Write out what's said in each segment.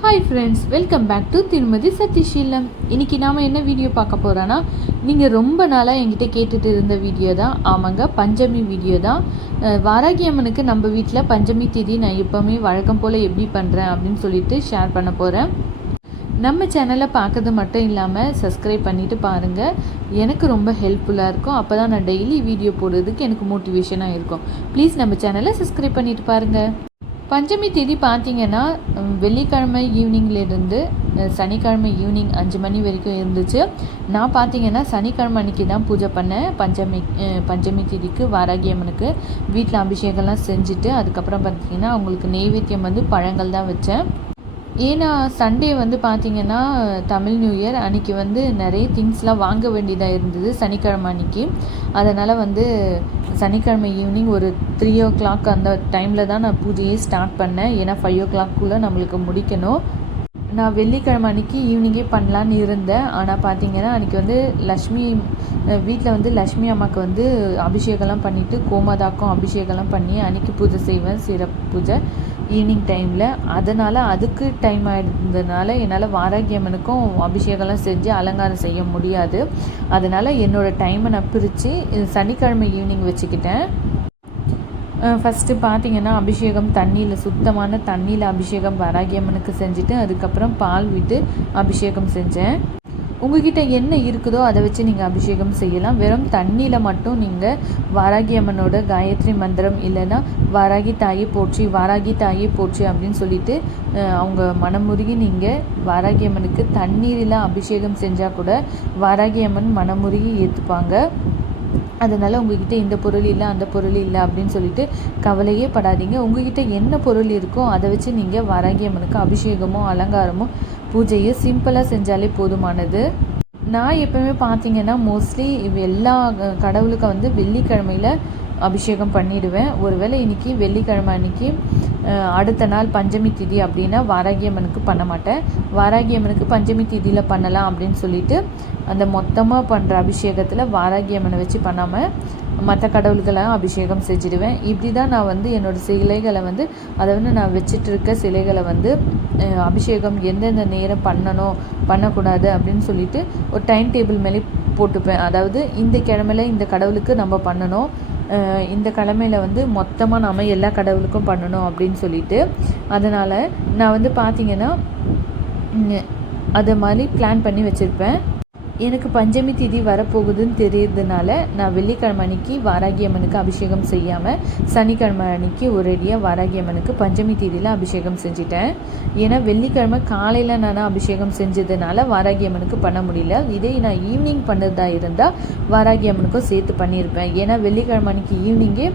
Hi friends welcome back to திருமதி சதீஷீலம் இன்னைக்கு நாம் என்ன வீடியோ பார்க்க போகிறோன்னா நீங்கள் ரொம்ப நாளாக என்கிட்ட கேட்டுட்டு இருந்த வீடியோ தான். ஆமாங்க பஞ்சமி வீடியோ தான். வாராகி அம்மனுக்கு நம்ம வீட்டில் பஞ்சமி தேதி நான் எப்போவுமே வழக்கம் போல் எப்படி பண்ணுறேன் அப்படின்னு சொல்லிட்டு ஷேர் பண்ண போகிறேன் நம்ம சேனலை பார்க்கறது மட்டும் இல்லாமல் சப்ஸ்கிரைப் பண்ணிவிட்டு பாருங்கள் எனக்கு ரொம்ப ஹெல்ப்ஃபுல்லாக இருக்கும். அப்போ தான் நான் டெய்லி வீடியோ போடுறதுக்கு எனக்கு மோட்டிவேஷனாக இருக்கும். ப்ளீஸ் நம்ம சேனலை சப்ஸ்கிரைப் பண்ணிவிட்டு பாருங்கள் பஞ்சமி தேதி பார்த்தீங்கன்னா வெள்ளிக்கிழமை ஈவினிங்லேருந்து சனிக்கிழமை ஈவினிங் அஞ்சு மணி வரைக்கும் இருந்துச்சு. நான் பார்த்தீங்கன்னா சனிக்கிழமை அன்னைக்கு தான் பூஜை பண்ணேன். பஞ்சமி பஞ்சமி தேதிக்கு வாராகி அம்மனுக்கு வீட்டில் அபிஷேகம்லாம் செஞ்சுட்டு அதுக்கப்புறம் பார்த்தீங்கன்னா அவங்களுக்கு நெய்வேத்தியம் வந்து பழங்கள் தான் வச்சேன். ஏன்னா சண்டே வந்து பார்த்திங்கன்னா தமிழ் நியூ இயர் அன்றைக்கி வந்து நிறைய திங்ஸ்லாம் வாங்க வேண்டியதாக இருந்தது சனிக்கிழமை அன்னைக்கு. அதனால் வந்து சனிக்கிழமை ஈவினிங் ஒரு த்ரீ ஓ கிளாக் அந்த டைமில் தான் நான் பூஜையை ஸ்டார்ட் பண்ணேன். ஏன்னா ஃபைவ் ஓ கிளாக்குள்ளே நம்மளுக்கு முடிக்கணும். நான் வெள்ளிக்கிழமை அன்னைக்கு ஈவினிங்கே பண்ணலான்னு இருந்தேன். ஆனால் பார்த்தீங்கன்னா அன்றைக்கி வந்து லக்ஷ்மி வீட்டில் வந்து லக்ஷ்மி அம்மாவுக்கு வந்து அபிஷேகம்லாம் பண்ணிவிட்டு கோமாதாக்கும் அபிஷேகம்லாம் பண்ணி அன்றைக்கி பூஜை செய்வேன் சிறப்பு பூஜை. ஈவினிங் டைமில் அதனால் அதுக்கு டைம் ஆகிருந்ததுனால என்னால் வாராகி அம்மனுக்கும் அபிஷேகம்லாம் செஞ்சு அலங்காரம் செய்ய முடியாது. அதனால் என்னோடய டைமை நான் பிரித்து சனிக்கிழமை ஈவினிங் வச்சுக்கிட்டேன். ஃபஸ்ட்டு பார்த்தீங்கன்னா அபிஷேகம் தண்ணியில் சுத்தமான தண்ணியில் அபிஷேகம் வாராகி அம்மனுக்கு செஞ்சுட்டு அதுக்கப்புறம் பால் விட்டு அபிஷேகம் செஞ்சேன். உங்ககிட்ட என்ன இருக்குதோ அதை வச்சு நீங்கள் அபிஷேகம் செய்யலாம். வெறும் தண்ணியில் மட்டும் நீங்கள் வாராகி அம்மனோட காயத்ரி மந்திரம் இல்லைன்னா வாராகி தாயை போற்றி வாராகி தாயை போற்றி அப்படின்னு சொல்லிட்டு அஹ், அவங்க மனமுருகி நீங்கள் வாராகி அம்மனுக்கு தண்ணீரில் அபிஷேகம் செஞ்சால் கூட வாராகி அம்மன் மனமுருகி ஏற்றுப்பாங்க அதனால் உங்ககிட்ட இந்த பொருள் இல்லை அந்த பொருள் இல்லை அப்படின்னு சொல்லிட்டு கவலையே படாதீங்க. உங்ககிட்ட என்ன பொருள் இருக்கோ அதை வச்சு நீங்கள் வாராகி அம்மனுக்கு அபிஷேகமோ அலங்காரமோ பூஜையை சிம்பிளாக செஞ்சாலே போதுமானது. நான் எப்பவுமே பார்த்தீங்கன்னா மோஸ்ட்லி எல்லா கடவுளுக்கும் வந்து வெள்ளிக்கிழமையில் அபிஷேகம் பண்ணிடுவேன். ஒருவேளை இன்னைக்கு வெள்ளிக்கிழமை அன்னைக்கு அடுத்த நாள் பஞ்சமி திதி அப்படின்னா வாராகி அம்மனுக்கு பண்ண மாட்டேன். வாராகி அம்மனுக்கு பஞ்சமி திதியில் பண்ணலாம் அப்படின்னு சொல்லிட்டு அந்த மொத்தமாக பண்ணுற அபிஷேகத்தில் வாராகி அம்மனை வச்சு பண்ணாமல் மற்ற கடவுள்களாக அபிஷேகம் செஞ்சுடுவேன். இப்படி தான் நான் வந்து என்னோடய சிலைகளை வந்து அதை வந்து நான் வச்சிட்டு இருக்க சிலைகளை வந்து அபிஷேகம் எந்தெந்த நேரம் பண்ணணும் பண்ணக்கூடாது அப்படின்னு சொல்லிட்டு ஒரு டைம் டேபிள் மேலே போட்டுப்பேன். அதாவது இந்த கிழமையில் இந்த கடவுளுக்கு நம்ம பண்ணணும். இந்த கிழமையில வந்து மொத்தமாக நாம் எல்லா கடவுளுக்கும் பண்ணணும் அப்படின்னு சொல்லிட்டு அதனால் நான் வந்து பார்த்தீங்கன்னா அதை மாதிரி பிளான் பண்ணி வச்சுருப்பேன். எனக்கு பஞ்சமி திதி வரப்போகுதுன்னு தெரியறதுனால நான் வெள்ளிக்கிழமை அன்னைக்கு வாராகி அம்மனுக்கு அபிஷேகம் செய்யாமல் சனிக்கிழமை அன்னைக்கு ஒரேடியாக வாராகி அம்மனுக்கு பஞ்சமி தேதியில் அபிஷேகம் செஞ்சிட்டேன். ஏன்னா வெள்ளிக்கிழமை காலையில் நான் அபிஷேகம் செஞ்சதுனால வாராகி அம்மனுக்கு பண்ண முடியல. இதே நான் ஈவினிங் பண்ணதா இருந்தால் வாராகி அம்மனுக்கும் சேர்த்து பண்ணியிருப்பேன் ஏன்னா வெள்ளிக்கிழமை அன்னைக்கு ஈவினிங்கே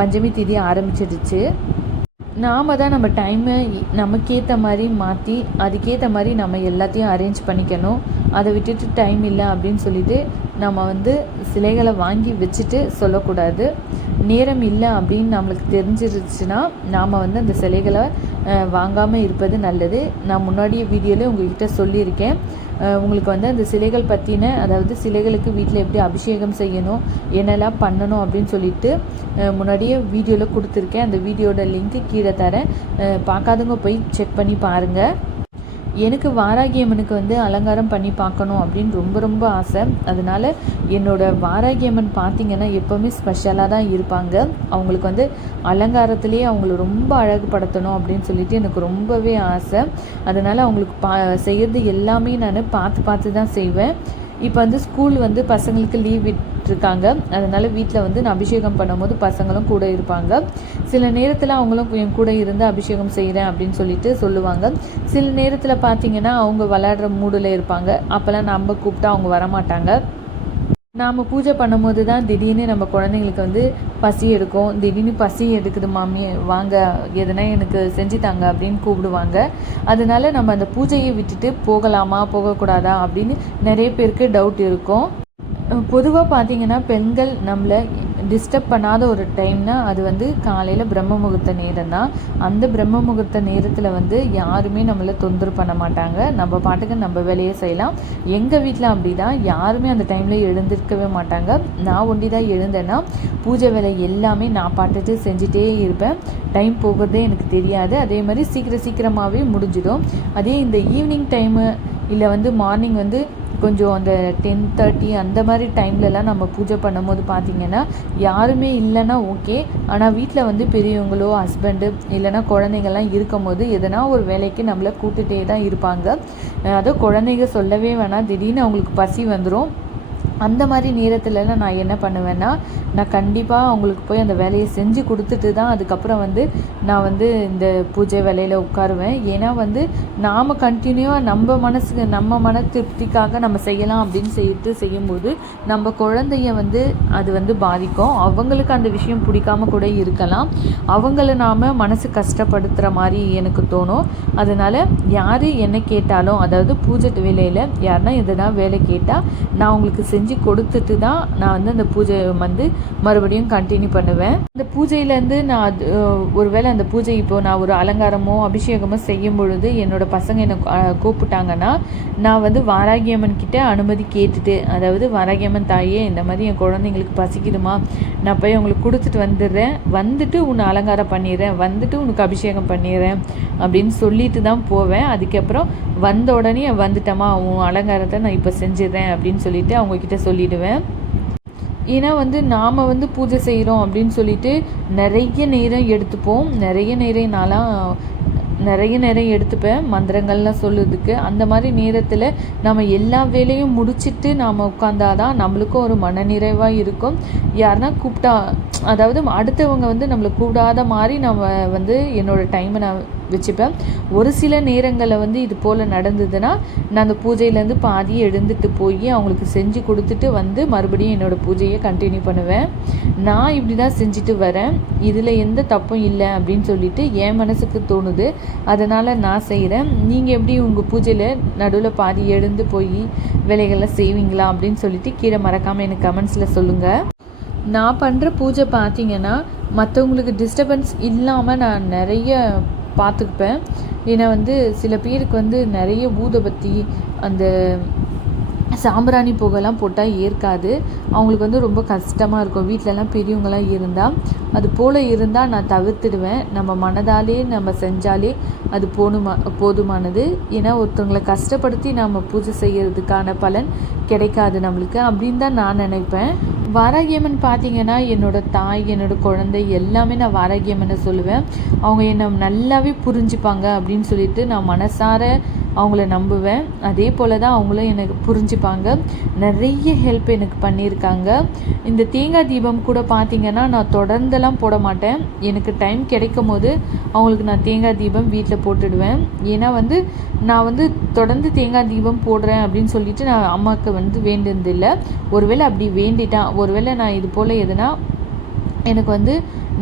பஞ்சமி தேதி ஆரம்பிச்சிடுச்சு நாம் தான் நம்ம டைமை நமக்கேற்ற மாதிரி மாற்றி அதுக்கேற்ற மாதிரி நம்ம எல்லாத்தையும் அரேஞ்ச் பண்ணிக்கணும். அதை விட்டுட்டு டைம் இல்லை அப்படின்னு சொல்லிட்டு நம்ம வந்து சிலைகளை வாங்கி வச்சுட்டு சொல்லக்கூடாது. நேரம் இல்லை அப்படின்னு நம்மளுக்கு தெரிஞ்சிருச்சுன்னா நாம் வந்து அந்த சிலைகளை வாங்காமல் இருப்பது நல்லது. நான் முன்னாடியே வீடியோவில் உங்ககிட்ட சொல்லியிருக்கேன். உங்களுக்கு வந்து அந்த சிலைகள் பற்றின அதாவது சிலைகளுக்கு வீட்டில் எப்படி அபிஷேகம் செய்யணும் என்னெல்லாம் பண்ணணும் அப்படின்னு சொல்லிட்டு முன்னாடியே வீடியோவில் கொடுத்துருக்கேன். அந்த வீடியோட லிங்க்கு கீழே தரேன். பார்க்காதவங்க போய் செக் பண்ணி பாருங்கள் எனக்கு வாராகி அம்மனுக்கு வந்து அலங்காரம் பண்ணி பார்க்கணும் அப்படின்னு ரொம்ப ரொம்ப ஆசை. அதனால என்னோட வாராகி அம்மன் பார்த்தீங்கன்னா எப்போவுமே ஸ்பெஷலாக தான் இருப்பாங்க. அவங்களுக்கு வந்து அலங்காரத்திலேயே அவங்கள ரொம்ப அழகுபடுத்தணும் அப்படின்னு சொல்லிட்டு எனக்கு ரொம்பவே ஆசை. அதனால் அவங்களுக்கு பா செய்கிறது எல்லாமே நான் பார்த்து பார்த்து தான் செய்வேன். இப்போ வந்து ஸ்கூல் வந்து பசங்களுக்கு லீவ் விட்டுருக்காங்க. அதனால் வீட்டில் வந்து நான் அபிஷேகம் பண்ணும்போது பசங்களும் கூட இருப்பாங்க. சில நேரத்தில் அவங்களும் என் கூட இருந்து அபிஷேகம் செய்கிறேன் அப்படின்னு சொல்லிட்டு சொல்லுவாங்க. சில நேரத்தில் பார்த்தீங்கன்னா அவங்க விளையாடுற மூடில் இருப்பாங்க. அப்போல்லாம் நம்ம கூப்பிட்டா அவங்க வரமாட்டாங்க. நாம் பூஜை பண்ணும்போது தான் திடீர்னு நம்ம குழந்தைங்களுக்கு வந்து பசி எடுக்கும். திடீர்னு பசி எடுக்குது மாமி வாங்க எதுனா எனக்கு செஞ்சு தாங்க அப்படின்னு கூப்பிடுவாங்க. அதனால நம்ம அந்த பூஜையை விட்டுட்டு போகலாமா போகக்கூடாதா அப்படின்னு நிறைய பேருக்கு டவுட் இருக்கும். பொதுவாக பார்த்தீங்கன்னா பெண்கள் நம்மளை டிஸ்டர்ப் பண்ணாத ஒரு டைம்னா அது வந்து காலையில் பிரம்ம முகூர்த்த நேரம் தான் அந்த பிரம்ம முகூர்த்த நேரத்தில் வந்து யாருமே நம்மளை தொந்தரவு பண்ண மாட்டாங்க. நம்ம பாட்டுக்கு நம்ம வேலையை செய்யலாம். எங்கள் வீட்டில் அப்படி தான் யாருமே அந்த டைமில் எழுந்திருக்கவே மாட்டாங்க. நான் ஒண்டி தான் எழுந்தேன்னா பூஜை வேலை எல்லாமே நான் பாட்டுட்டு செஞ்சுட்டே இருப்பேன். டைம் போகிறதே எனக்கு தெரியாது. அதே மாதிரி சீக்கிரம் சீக்கிரமாகவே முடிஞ்சிடும். அதே இந்த ஈவினிங் டைமு இல்லை வந்து மார்னிங் வந்து கொஞ்சம் அந்த டென் தேர்ட்டி அந்த மாதிரி டைம்லலாம் நம்ம பூஜை பண்ணும்போது பார்த்திங்கன்னா யாருமே இல்லைன்னா ஓகே ஆனால் வீட்டில் வந்து பெரியவங்களோ ஹஸ்பண்டு இல்லைன்னா குழந்தைங்கள்லாம் இருக்கும் போது எதனா ஒரு வேலைக்கு நம்மளை கூட்டுகிட்டே தான் இருப்பாங்க அதுவும் குழந்தைங்க சொல்லவே வேணாம். திடீர்னு அவங்களுக்கு பசி வந்துடும் அந்த மாதிரி நேரத்துலலாம் நான் என்ன பண்ணுவேன்னா நான் கண்டிப்பாக அவங்களுக்கு போய் அந்த வேலையை செஞ்சு கொடுத்துட்டு தான் அதுக்கப்புறம் வந்து நான் வந்து இந்த பூஜை வேலையில் உட்காருவேன். ஏன்னா வந்து நாம் கண்டினியூவாக நம்ம மனசுக்கு நம்ம மன திருப்திக்காக நம்ம செய்யலாம் அப்படின்னு செய்யிட்டு செய்யும்போது நம்ம குழந்தைய வந்து அது வந்து பாதிக்கும். அவங்களுக்கு அந்த விஷயம் பிடிக்காம கூட இருக்கலாம். அவங்கள நாம் மனசு கஷ்டப்படுத்துகிற மாதிரி எனக்கு தோணும். அதனால் யார் என்ன கேட்டாலும் அதாவது பூஜை வேலையில் யாருன்னா எதுனா வேலை கேட்டால் நான் அவங்களுக்கு செஞ்சு செஞ்சு கொடுத்துட்டு தான் நான் வந்து அந்த பூஜை வந்து மறுபடியும் கண்டினியூ பண்ணுவேன். அந்த பூஜையிலேருந்து நான் அது ஒருவேளை அந்த பூஜை இப்போ நான் ஒரு அலங்காரமோ அபிஷேகமோ செய்யும் பொழுது என்னோடய பசங்க என்னை கூப்பிட்டாங்கன்னா நான் வந்து வாராகியம்மன் கிட்டே அனுமதி கேட்டுட்டு அதாவது வாராகியம்மன் தாயே இந்த மாதிரி என் குழந்தைங்களுக்கு பசிக்குதுமா நான் போய் உங்களுக்கு கொடுத்துட்டு வந்துடுறேன். வந்துட்டு உன்னை அலங்காரம் பண்ணிடுறேன். வந்துட்டு உனக்கு அபிஷேகம் பண்ணிடுறேன் அப்படின்னு சொல்லிட்டு தான் போவேன். அதுக்கப்புறம் வந்த உடனே வந்துட்டோமா உன் அலங்காரத்தை நான் இப்போ செஞ்சிடுறேன் அப்படின்னு சொல்லிட்டு அவங்கக்கிட்ட சொல்லிடுவேன். ஏன்னா வந்து நாம் வந்து பூஜை செய்கிறோம் அப்படின்னு சொல்லிட்டு நிறைய நேரம் எடுத்துப்போம். நிறைய நேரம் நான்லாம் நிறைய நேரம் எடுத்துப்பேன். மந்திரங்கள்லாம் சொல்லுறதுக்கு அந்த மாதிரி நேரத்தில் நம்ம எல்லா வேலையும் முடிச்சுட்டு நாம் உட்காந்தாதான் நம்மளுக்கும் ஒரு மனநிறைவாக இருக்கும். யாருன்னா கூப்பிட்டா அதாவது அடுத்தவங்க வந்து நம்மளை கூடாத மாதிரி நம்ம வந்து என்னோடய டைமை நான் வச்சுப்பேன். ஒரு சில நேரங்களில் வந்து இது போல் நடந்ததுன்னா நான் அந்த பூஜையிலேருந்து பாதி எழுந்துட்டு போய் அவங்களுக்கு செஞ்சு கொடுத்துட்டு வந்து மறுபடியும் என்னோடய பூஜையை கண்டினியூ பண்ணுவேன். நான் இப்படி தான் செஞ்சுட்டு வரேன். இதில் எந்த தப்பும் இல்லை அப்படின்னு சொல்லிட்டு என் மனசுக்கு தோணுது. அதனால் நான் செய்கிறேன் நீங்கள் எப்படி உங்கள் பூஜையில் நடுவில் பாதி எழுந்து போய் வேலைகள்லாம் செய்வீங்களா அப்படின்னு சொல்லிட்டு கீழே மறக்காமல் எனக்கு கமெண்ட்ஸில் சொல்லுங்கள் நான் பண்ணுற பூஜை பார்த்தீங்கன்னா மற்றவங்களுக்கு டிஸ்டர்பன்ஸ் இல்லாமல் நான் நிறைய பார்த்துக்குப்பேன். ஏன்னா வந்து சில பேருக்கு வந்து நிறைய ஊதுபத்தி அந்த சாம்பிராணி புகைலாம் போட்டால் ஏற்காது. அவங்களுக்கு வந்து ரொம்ப கஷ்டமாக இருக்கும். வீட்டிலலாம் பெரியவங்களாம் இருந்தால் அது போல் இருந்தால் நான் தவிர்த்துடுவேன். நம்ம மனதாலே நம்ம செஞ்சாலே அது போதுமா போதுமானது. ஏன்னா ஒருத்தவங்களை கஷ்டப்படுத்தி நம்ம பூஜை செய்கிறதுக்கான பலன் கிடைக்காது நம்மளுக்கு. அப்படின்னு தான் நான் நினைப்பேன். வாராகியம்மன் பார்த்தீங்கன்னா என்னோட தாய் என்னோட குழந்தை எல்லாமே நான் வாராகியம்மனை சொல்லுவேன். அவங்க என்னை நல்லாவே புரிஞ்சுப்பாங்க அப்படின்னு சொல்லிட்டு நான் மனசார அவங்கள நம்புவேன். அதே போல் தான் அவங்களும் எனக்கு புரிஞ்சுப்பாங்க. நிறைய ஹெல்ப் எனக்கு பண்ணியிருக்காங்க. இந்த தேங்காய் தீபம் கூட பார்த்திங்கன்னா நான் தொடர்ந்தெல்லாம் போட மாட்டேன். எனக்கு டைம் கிடைக்கும் போது அவங்களுக்கு நான் தேங்காய் தீபம் வீட்டில் போட்டுடுவேன். ஏன்னா வந்து நான் வந்து தொடர்ந்து தேங்காய் தீபம் போடுறேன் அப்படின்னு சொல்லிட்டு நான் அம்மாவுக்கு வந்து வேண்டியதில்லை ஒருவேளை அப்படி வேண்டிட்டான் ஒருவேளை நான் இது போல் எதுனா எனக்கு வந்து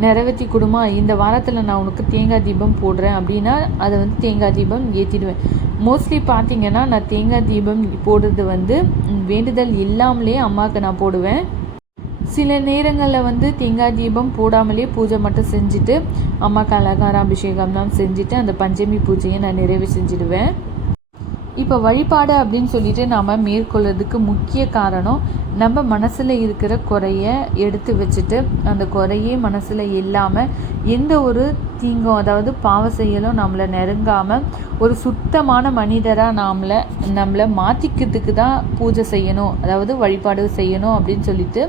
நிறைவேற்றி கொடுமா இந்த வாரத்தில் நான் உனக்கு தேங்காய் தீபம் போடுறேன் அப்படின்னா அதை வந்து தேங்காய் தீபம் ஏற்றிடுவேன் மோஸ்ட்லி பார்த்தீங்கன்னா நான் தேங்காய் தீபம் போடுறது வந்து வேண்டுதல் இல்லாமலே அம்மாவுக்கு நான் போடுவேன். சில நேரங்களில் வந்து தேங்காய் தீபம் போடாமலே பூஜை மட்டும் செஞ்சுட்டு அம்மாவுக்கு அலங்கார அபிஷேகம்லாம் செஞ்சுட்டு அந்த பஞ்சமி பூஜையை நான் நிறைவு செஞ்சுடுவேன். இப்போ வழிபாடு அப்படின்னு சொல்லிட்டு நாம் மேற்கொள்றதுக்கு முக்கிய காரணம் நம்ம மனசில் இருக்கிற குறைய எடுத்து வச்சுட்டு அந்த குறையே மனசில் இல்லாமல் எந்த ஒரு தீங்கும் அதாவது பாவ செயலும் நம்மளை நெருங்காமல் ஒரு சுத்தமான மனிதராக நாமளை நம்மளை மாற்றிக்கிறதுக்கு தான் பூஜை செய்யணும் அதாவது வழிபாடு செய்யணும் அப்படின்னு சொல்லிட்டு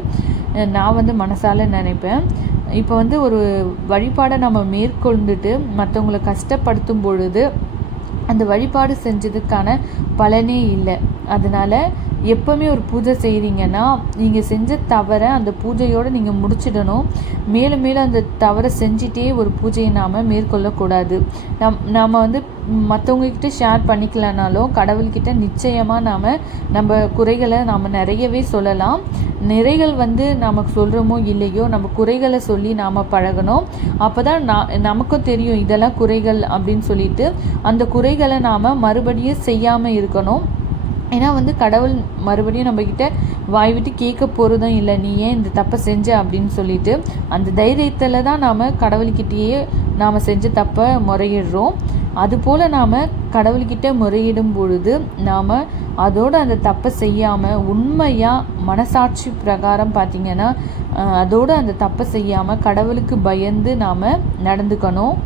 நான் வந்து மனசால் நினைப்பேன். இப்போ வந்து ஒரு வழிபாடை நம்ம மேற்கொண்டுட்டு மற்றவங்களை கஷ்டப்படுத்தும் பொழுது அந்த வழிபாடு செஞ்சதுக்கான பலனே இல்லை. அதனால் எப்போவுமே ஒரு பூஜை செய்கிறீங்கன்னா நீங்கள் செஞ்ச தவறை அந்த பூஜையோடு நீங்கள் முடிச்சிடணும். மேலும் மேலும் அந்த தவறை செஞ்சிட்டே ஒரு பூஜையை நாம் மேற்கொள்ளக்கூடாது. நம் நாம் வந்து மற்றவங்கக்கிட்ட ஷேர் பண்ணிக்கலனாலும் கடவுள்கிட்ட நிச்சயமாக நாம் நம்ம குறைகளை நாம் நிறையவே சொல்லலாம். நிறைகள் வந்து நமக்கு சொல்கிறோமோ இல்லையோ நம்ம குறைகளை சொல்லி நாம் பழகணும். அப்போ தான் நான் நமக்கும் தெரியும் இதெல்லாம் குறைகள் அப்படின்னு சொல்லிட்டு அந்த குறைகளை நாம் மறுபடியும் செய்யாமல் இருக்கணும். ஏன்னா வந்து கடவுள் மறுபடியும் நம்மக்கிட்ட வாய் விட்டு கேட்க போகிறதும் இல்லை. நீ ஏன் இந்த தப்பை செஞ்ச அப்படின்னு சொல்லிட்டு அந்த தைரியத்தில் தான் நாம் கடவுள்கிட்டயே நாம் செஞ்ச தப்பை முறையிடுறோம். அதுபோல் நாம் கடவுள்கிட்ட முறையிடும் பொழுது நாம் அதோடு அந்த தப்பை செய்யாமல் உண்மையாக மனசாட்சி பிரகாரம் பார்த்திங்கன்னா அதோடு அந்த தப்பை செய்யாமல் கடவுளுக்கு பயந்து நாம் நடந்துக்கணும்.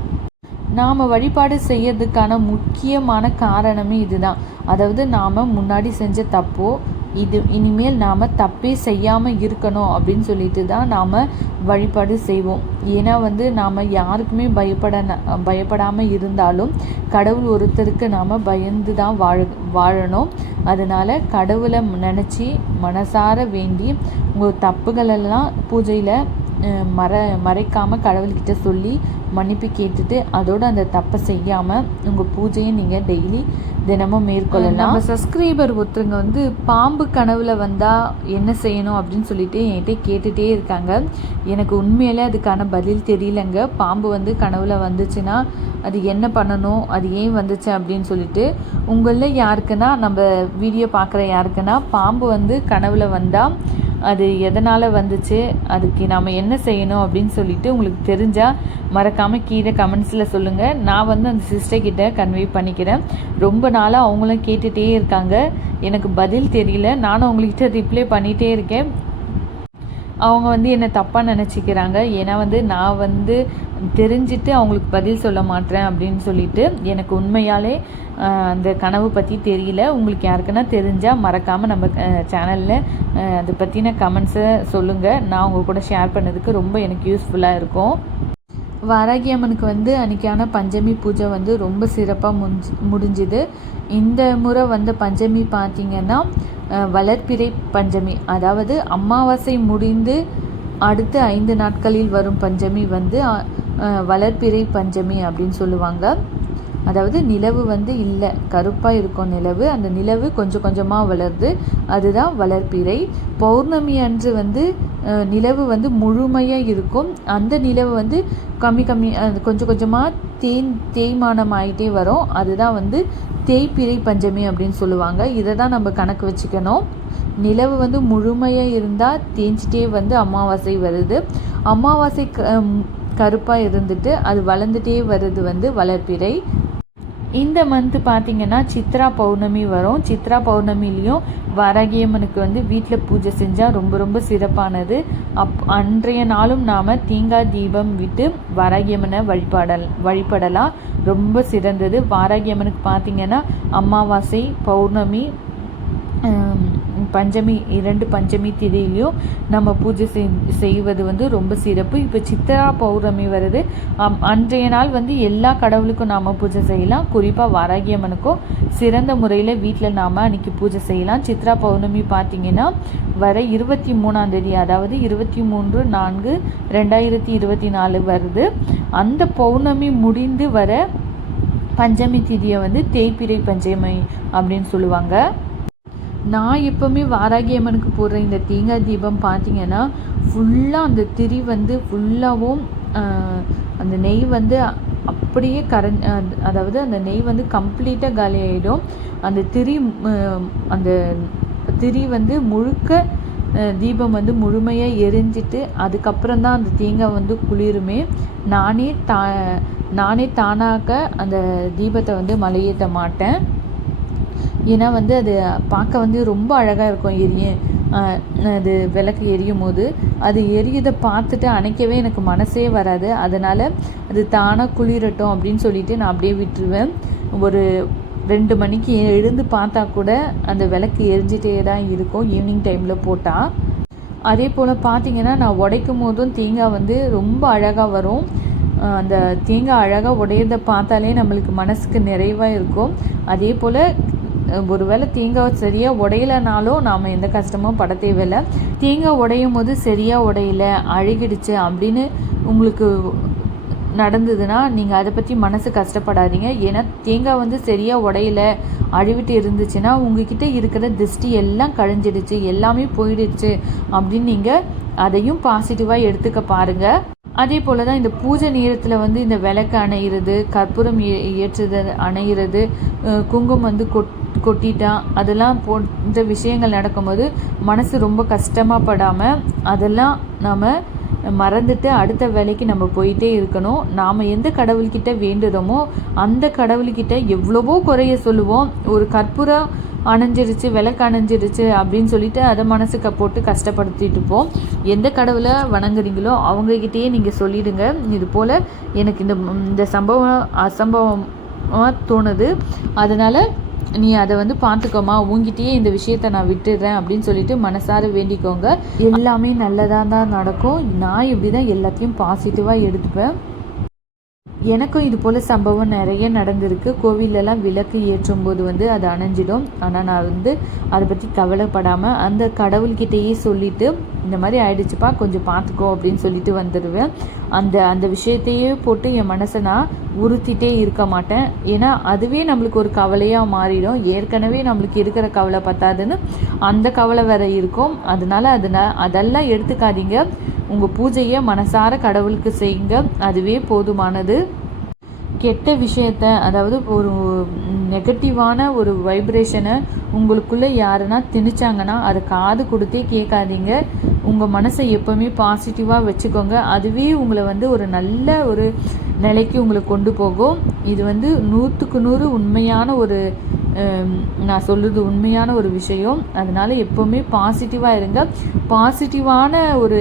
நாம் வழிபாடு செய்யறதுக்கான முக்கியமான காரணமே இதுதான். அதாவது நாம் முன்னாடி செஞ்ச தப்போ இது இனிமேல் நாம் தப்பே செய்யாமல் இருக்கணும் அப்படின்னு சொல்லிட்டு தான் நாம் வழிபாடு செய்வோம். ஏன்னா வந்து நாம் யாருக்குமே பயப்பட பயப்படாமல் இருந்தாலும் கடவுள் ஒருத்தருக்கு நாம் பயந்து தான் வாழ வாழணும். அதனால் கடவுளை நினச்சி மனசார வேண்டி உங்கள் தப்புகளெல்லாம் பூஜையில் மற மறைக்காமல் கடவுள்கிட்ட சொல்லி மன்னிப்பு கேட்டுட்டு அதோடு அந்த தப்பை செய்யாமல் உங்கள் பூஜையை நீங்கள் டெய்லி தினமும் மேற்கொள்ளலாம். நம்ம சப்ஸ்கிரைபர் ஒருத்தருங்க வந்து பாம்பு கனவுல வந்தால் என்ன செய்யணும் அப்படின்னு சொல்லிட்டு என்கிட்ட கேட்டுகிட்டே இருக்காங்க. எனக்கு உண்மையிலே அதுக்கான பதில் தெரியலங்க. பாம்பு வந்து கனவுல வந்துச்சுன்னா அது என்ன பண்ணணும்? அது ஏன் வந்துச்சு அப்படின்னு சொல்லிட்டு உங்களில் யாருக்குன்னா நம்ம வீடியோ பார்க்குற யாருக்குன்னா பாம்பு வந்து கனவுல வந்தால் அது எதனால் வந்துச்சு? அதுக்கு நாம் என்ன செய்யணும் அப்படின்னு சொல்லிட்டு உங்களுக்கு தெரிஞ்சால் மறக்காமல் கீழே கமெண்ட்ஸில் சொல்லுங்கள் நான் வந்து அந்த சிஸ்டர்கிட்ட கன்வே பண்ணிக்கிறேன். ரொம்ப நாளாக அவங்களும் கேட்டுகிட்டே இருக்காங்க. எனக்கு பதில் தெரியல. நானும் அவங்கக்கிட்ட ரிப்ளை பண்ணிகிட்டே இருக்கேன். அவங்க வந்து என்னை தப்பாக நினச்சிக்கிறாங்க. ஏன்னா வந்து நான் வந்து தெரிஞ்சுட்டு அவங்களுக்கு பதில் சொல்ல மாட்டேன் அப்படின்னு சொல்லிட்டு எனக்கு உண்மையாலே அந்த கனவு பற்றி தெரியல. உங்களுக்கு யாருக்குன்னா தெரிஞ்சால் மறக்காமல் நம்ம சேனலில் அதை பற்றின கமெண்ட்ஸை சொல்லுங்கள் நான் உங்கள் கூட ஷேர் பண்ணதுக்கு ரொம்ப எனக்கு யூஸ்ஃபுல்லாக இருக்கும். வாராகி அம்மனுக்கு வந்து அன்றைக்கான பஞ்சமி பூஜை வந்து ரொம்ப சிறப்பாக முடிஞ்சு முடிஞ்சுது. இந்த முறை வந்த பஞ்சமி பார்த்திங்கன்னா வளர்ப்பிறை பஞ்சமி. அதாவது அமாவாசை முடிந்து அடுத்து ஐந்து நாட்களில் வரும் பஞ்சமி வந்து வளர்ப்பிறை பஞ்சமி அப்படின்னு சொல்லுவாங்க. அதாவது நிலவு வந்து இல்லை கருப்பாக இருக்கும் நிலவு. அந்த நிலவு கொஞ்சம் கொஞ்சமாக வளருது. அதுதான் வளர்ப்பிறை பௌர்ணமி அன்று வந்து நிலவு வந்து முழுமையாக இருக்கும். அந்த நிலவு வந்து கம்மி கம்மி கொஞ்சம் கொஞ்சமாக தேன் தேய்மானம் ஆகிட்டே வரும். அதுதான் வந்து தேய்பிறை பஞ்சமி அப்படின்னு சொல்லுவாங்க. இதை தான் நம்ம கணக்கு வச்சுக்கணும். நிலவு வந்து முழுமையாக இருந்தால் தேஞ்சிட்டே வந்து அமாவாசை வருது. அமாவாசை கருப்பாக இருந்துட்டு அது வளர்ந்துட்டே வருது வந்து வளர்ப்பிறை. இந்த மந்த்து பார்த்திங்கன்னா சித்ரா பௌர்ணமி வரும். சித்ரா பௌர்ணமிலையும் வரகியம்மனுக்கு வந்து வீட்டில் பூஜை செஞ்சால் ரொம்ப ரொம்ப சிறப்பானது. அப் அன்றைய நாளும் நாம் தீங்கா தீபம் விட்டு வரகியம்மனை வழிபாடல் வழிபடலாம். ரொம்ப சிறந்தது. வாராகியம்மனுக்கு பார்த்திங்கன்னா அமாவாசை பௌர்ணமி பஞ்சமி இரண்டு பஞ்சமி திதியிலையும் நம்ம பூஜை செய்வது வந்து ரொம்ப சிறப்பு. இப்போ சித்ரா பௌர்ணமி வருது. அன்றைய நாள் வந்து எல்லா கடவுளுக்கும் நாம் பூஜை செய்யலாம். குறிப்பாக வாராகியம்மனுக்கும் சிறந்த முறையில் வீட்டில் நாம் அன்றைக்கி பூஜை செய்யலாம். சித்ரா பௌர்ணமி பார்த்திங்கன்னா வர இருபத்தி மூணாம் தேதி அதாவது இருபத்தி மூன்று நான்கு ரெண்டாயிரத்தி இருபத்தி நாலு வருது. அந்த பௌர்ணமி முடிந்து வர பஞ்சமி திதியை வந்து தேய்பிரை பஞ்சமி அப்படின்னு சொல்லுவாங்க. நான் எப்போவுமே வாராகி அம்மனுக்கு போடுற இந்த தேங்காய் தீபம் பார்த்தீங்கன்னா ஃபுல்லாக அந்த திரி வந்து ஃபுல்லாகவும் அந்த நெய் வந்து அப்படியே கரண் அதாவது அந்த நெய் வந்து கம்ப்ளீட்டாக காலி ஆகிடும் அந்த திரி அந்த திரி வந்து முழுக்க தீபம் வந்து முழுமையாக எரிஞ்சிட்டு அதுக்கப்புறம் தான் அந்த தேங்காய் வந்து குளிருமே. நானே தா நானே தானாக அந்த தீபத்தை வந்து மலையேற்ற மாட்டேன். ஏன்னா வந்து அது பார்க்க வந்து ரொம்ப அழகாக இருக்கும் எரியும் அது விளக்கு எரியும் போது அது எரியுதை பார்த்துட்டு அணைக்கவே எனக்கு மனசே வராது. அதனால் அது தானாக குளிரட்டும் அப்படின்னு சொல்லிட்டு நான் அப்படியே விட்டுருவேன். ஒரு ரெண்டு மணிக்கு எழுந்து பார்த்தா கூட அந்த விளக்கு எரிஞ்சிட்டே தான் இருக்கும் ஈவினிங் டைமில் போட்டால் அதே போல் பார்த்தீங்கன்னா நான் உடைக்கும் போதும் தேங்காய் வந்து ரொம்ப அழகாக வரும். அந்த தேங்காய் அழகாக உடையதை பார்த்தாலே நம்மளுக்கு மனசுக்கு நிறைவாக இருக்கும். அதே போல் ஒரு வேளை தேங்காய் சரியாக உடையலைனாலும் நாம் எந்த கஷ்டமும் பட தேவையில்லை. தேங்காய் உடையும் போது சரியாக உடையல அழுகிடுச்சு அப்படின்னு உங்களுக்கு நடந்ததுன்னா நீங்கள் அதை பற்றி மனசு கஷ்டப்படாதீங்க. ஏன்னா தேங்காய் வந்து சரியாக உடையல அழிவிட்டு இருந்துச்சுன்னா உங்ககிட்ட இருக்கிற திருஷ்டி எல்லாம் கழிஞ்சிடுச்சு எல்லாமே போயிடுச்சு அப்படின்னு நீங்கள் அதையும் பாசிட்டிவாக எடுத்துக்க பாருங்கள் அதே போல் தான் இந்த பூஜை நேரத்தில் வந்து இந்த விளக்கு அணையிறது கற்பூரம் ஏற்றுறது அணையிறது குங்குமம் வந்து கொட் கொட்டிட்டா அதெல்லாம் போன்ற விஷயங்கள் நடக்கும்போது மனசு ரொம்ப கஷ்டமாக படாமல் அதெல்லாம் நாம் மறந்துட்டு அடுத்த வேலைக்கு நம்ம போயிட்டே இருக்கணும். நாம் எந்த கடவுள்கிட்ட வேண்டுறோமோ அந்த கடவுள்கிட்ட எவ்வளவோ குறைய சொல்லுவோம். ஒரு கற்பூரம் அணைஞ்சிருச்சு விளக்கு அணைஞ்சிருச்சு அப்படின்னு சொல்லிட்டு அதை மனசுக்கு போட்டு கஷ்டப்படுத்திட்டு இருப்போம். எந்த கடவுளை வணங்குறீங்களோ அவங்கக்கிட்டேயே நீங்கள் சொல்லிடுங்க. இது போல் எனக்கு இந்த இந்த சம்பவம் அசம்பவமாக தோணுது. அதனால் நீ அதை வந்து பார்த்துக்கோமா உங்ககிட்டயே இந்த விஷயத்த நான் விட்டுடுறேன் அப்படின்னு சொல்லிட்டு மனசார வேண்டிக்கோங்க. எல்லாமே நல்லதாக தான் நடக்கும். நான் இப்படி தான் எல்லாத்தையும் பாசிட்டிவாக எடுத்துப்பேன். எனக்கும் இது போல் சம்பவம் நிறைய நடந்திருக்கு. கோவிலெலாம் விளக்கு ஏற்றும் போது வந்து அது அணைஞ்சிடும். ஆனால் நான் வந்து அதை பற்றி கவலைப்படாமல் அந்த கடவுள்கிட்டயே சொல்லிவிட்டு இந்த மாதிரி ஆயிடுச்சுப்பா கொஞ்சம் பார்த்துக்கோ அப்படின்னு சொல்லிட்டு வந்துடுவேன். அந்த அந்த விஷயத்தையே போட்டு என் மனசை நான் உறுத்திட்டே இருக்க மாட்டேன். ஏன்னா அதுவே நம்மளுக்கு ஒரு கவலையாக மாறிடும். ஏற்கனவே நம்மளுக்கு இருக்கிற கவலை பத்தாதுன்னு அந்த கவலை வேற இருக்கும். அதனால அது அதெல்லாம் எடுத்துக்காதீங்க. உங்கள் பூஜையை மனசார கடவுளுக்கு செய்யுங்க. அதுவே போதுமானது. கெட்ட விஷயத்த அதாவது ஒரு நெகட்டிவான ஒரு வைப்ரேஷனை உங்களுக்குள்ளே யாருன்னா திணிச்சாங்கன்னா அதை காது கொடுத்தே கேட்காதீங்க. உங்கள் மனசை எப்போவுமே பாசிட்டிவாக வச்சுக்கோங்க. அதுவே உங்களை வந்து ஒரு நல்ல ஒரு நிலைக்கு உங்களை கொண்டு போகும். இது வந்து நூற்றுக்கு நூறு உண்மையான ஒரு நான் சொல்கிறது உண்மையான ஒரு விஷயம். அதனால் எப்போவுமே பாசிட்டிவாக இருங்க. பாசிட்டிவான ஒரு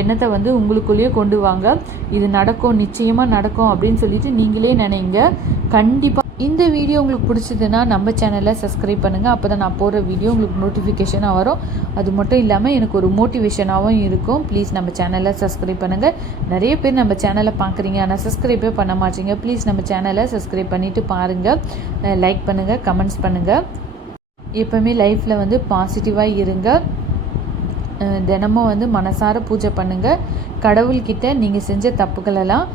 எண்ணத்தை வந்து உங்களுக்குள்ளேயே கொண்டு வாங்க. இது நடக்கும் நிச்சயமாக நடக்கும் அப்படின்னு சொல்லிட்டு நீங்களே நினைங்க. கண்டிப்பாக இந்த வீடியோ உங்களுக்கு பிடிச்சதுன்னா நம்ம சேனலை சப்ஸ்கிரைப் பண்ணுங்கள் அப்போ தான் நான் போடுற வீடியோ உங்களுக்கு நோட்டிஃபிகேஷனாக வரும். அது மட்டும் இல்லாமல் எனக்கு ஒரு மோட்டிவேஷனாகவும் இருக்கும். ப்ளீஸ் நம்ம சேனலை சப்ஸ்கிரைப் பண்ணுங்கள் நிறைய பேர் நம்ம சேனலை பார்க்குறீங்க ஆனால் சப்ஸ்கிரைபே பண்ண மாட்டீங்க. ப்ளீஸ் நம்ம சேனலை சப்ஸ்கிரைப் பண்ணிவிட்டு பாருங்கள் லைக் பண்ணுங்கள் கமெண்ட்ஸ் பண்ணுங்கள் எப்போவுமே லைஃப்பில் வந்து பாசிட்டிவாக இருங்க. தினமும் வந்து மனசார பூஜை பண்ணுங்கள் கடவுள்கிட்ட நீங்கள் செஞ்ச தப்புகளெல்லாம்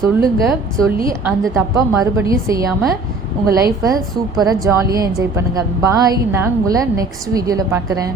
சொல்லுங்கள் சொல்லி அந்த தப்பை மறுபடியும் செய்யாமல் உங்கள் லைஃப்பை சூப்பராக ஜாலியாக என்ஜாய் பண்ணுங்கள் பாய் நான் உங்களை நெக்ஸ்ட் வீடியோவில் பார்க்குறேன்